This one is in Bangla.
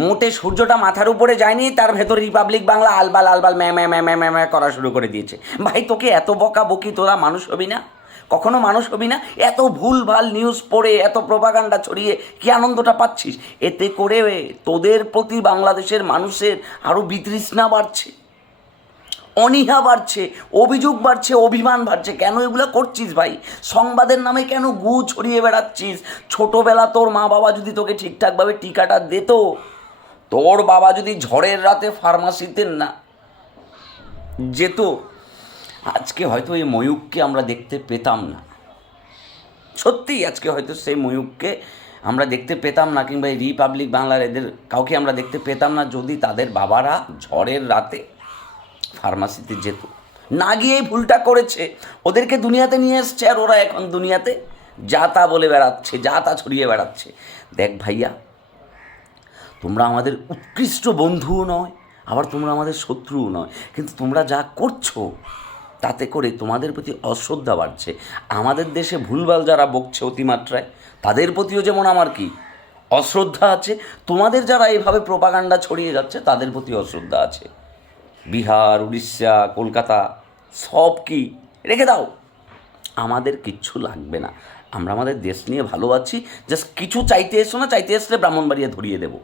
মোটে সূর্যটা মাথার উপরে যায়নি, তার ভেতর রিপাবলিক বাংলা আলবাল আলবাল ম্যা ম্যা ম্যা ম্যা ম্যা ম্যা করা শুরু করে দিয়েছে। ভাই তোকে এত বকা বকি, তোরা মানুষ হবি না? কখনো মানুষ হবি না? এত ভুলভাল নিউজ পড়ে এত প্রপাগান্ডা ছড়িয়ে কি আনন্দটা পাচ্ছিস? এতে করে তোদের প্রতি বাংলাদেশের মানুষের আরও বিতৃষ্ণা বাড়ছে, অনীহা বাড়ছে, অভিযোগ বাড়ছে, অভিমান বাড়ছে। কেন এগুলো করছিস ভাই? সংবাদের নামে কেন গু ছড়িয়ে বেড়াচ্ছিস? ছোটোবেলা তোর মা বাবা যদি তোকে ঠিকঠাকভাবে টিকাটা দিত, তোর বাবা যদি ঝড়ের রাতে ফার্মাসিতে না যেত, আজকে হয়তো এই ময়ূককে আমরা দেখতে পেতাম না। সত্যিই আজকে হয়তো সেই ময়ূককে আমরা দেখতে পেতাম না, কিংবা এই রিপাবলিক বাংলার এদের কাউকে আমরা দেখতে পেতাম না, যদি তাদের বাবারা ঝড়ের রাতে ফার্মাসিতে যেত। না গিয়েই ভুলটা করেছে, ওদেরকে দুনিয়াতে নিয়ে এসছে, আর ওরা এখন দুনিয়াতে যা তা বলে বেড়াচ্ছে, যা তা ছড়িয়ে বেড়াচ্ছে। দেখ ভাইয়া, তোমরা আমাদের উৎকৃষ্ট বন্ধুও নয়, আবার তোমরা আমাদের শত্রুও নয়, কিন্তু তোমরা যা করছো তাতে করে তোমাদের প্রতি অশ্রদ্ধা বাড়ছে। আমাদের দেশে ভুলভাল যারা বকছে অতিমাত্রায়, তাদের প্রতিও যেমন আমার কি অশ্রদ্ধা আছে, তোমাদের যারা এইভাবে প্রোপাগান্ডা ছড়িয়ে যাচ্ছে তাদের প্রতি অশ্রদ্ধা আছে। বিহার, উড়িষ্যা, কলকাতা সব কি রেখে দাও, আমাদের কিচ্ছু লাগবে না, আমরা আমাদের দেশ নিয়ে ভালো আছি। জাস্ট কিছু চাইতে এসো না, চাইতে আসলে ব্রাহ্মণবাড়িয়া ধরিয়ে দেবো।